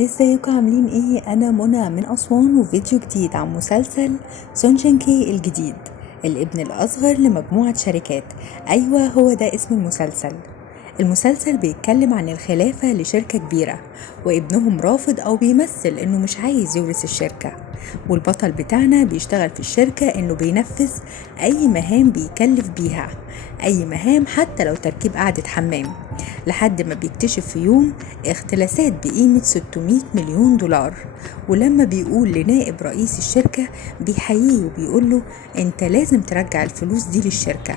ازيكم عاملين ايه؟ انا منى من اسوان وفيديو جديد عن مسلسل سون جين-كي الجديد، الابن الاصغر لمجموعة شركات. ايوه هو ده اسم المسلسل بيتكلم عن الخلافة لشركة كبيرة، وابنهم رافض او بيمثل انه مش عايز يورث الشركة، والبطل بتاعنا بيشتغل في الشركة انه بينفذ اي مهام بيكلف بيها، اي مهام حتى لو تركيب قعدة حمام، لحد ما بيكتشف في يوم اختلاسات بقيمة 600 مليون دولار. ولما بيقول لنائب رئيس الشركة بيحييه وبيقوله انت لازم ترجع الفلوس دي للشركة،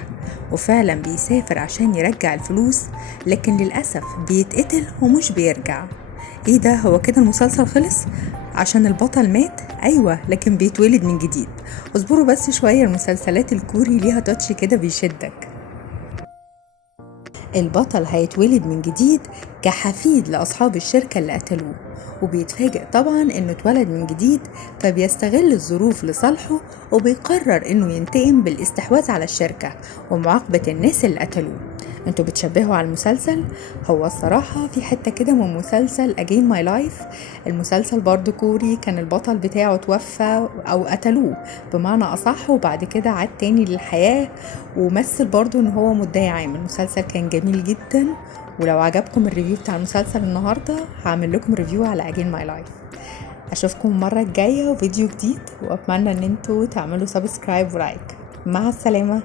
وفعلا بيسافر عشان يرجع الفلوس، لكن للأسف بيتقتل ومش بيرجع. ايه ده؟ هو كده المسلسل خلص عشان البطل مات؟ ايوه، لكن بيتولد من جديد. اصبروا بس شوية، المسلسلات الكوري ليها تاتش كده بيشدك. البطل هيتولد من جديد كحفيد لأصحاب الشركة اللي قتلوه، وبيتفاجئ طبعا انه اتولد من جديد، فبيستغل الظروف لصالحه وبيقرر انه ينتقم بالاستحواذ على الشركة ومعاقبة الناس اللي قتلوه. انتوا بتشبهوا على المسلسل؟ هو الصراحة في حتة كده من مسلسل Again My Life، المسلسل برضو كوري، كان البطل بتاعه توفى او قتلوه بمعنى اصح، وبعد كده عاد تاني للحياة ومثل برضو ان هو مدعي عام. المسلسل كان جميل جدا، ولو عجبكم الريفيو بتاع المسلسل النهاردة هعمل لكم ريفيو على Again My Life. اشوفكم المرة الجاية وفيديو جديد، واتمنى ان انتوا تعملوا سبسكرايب ولايك. مع السلامة.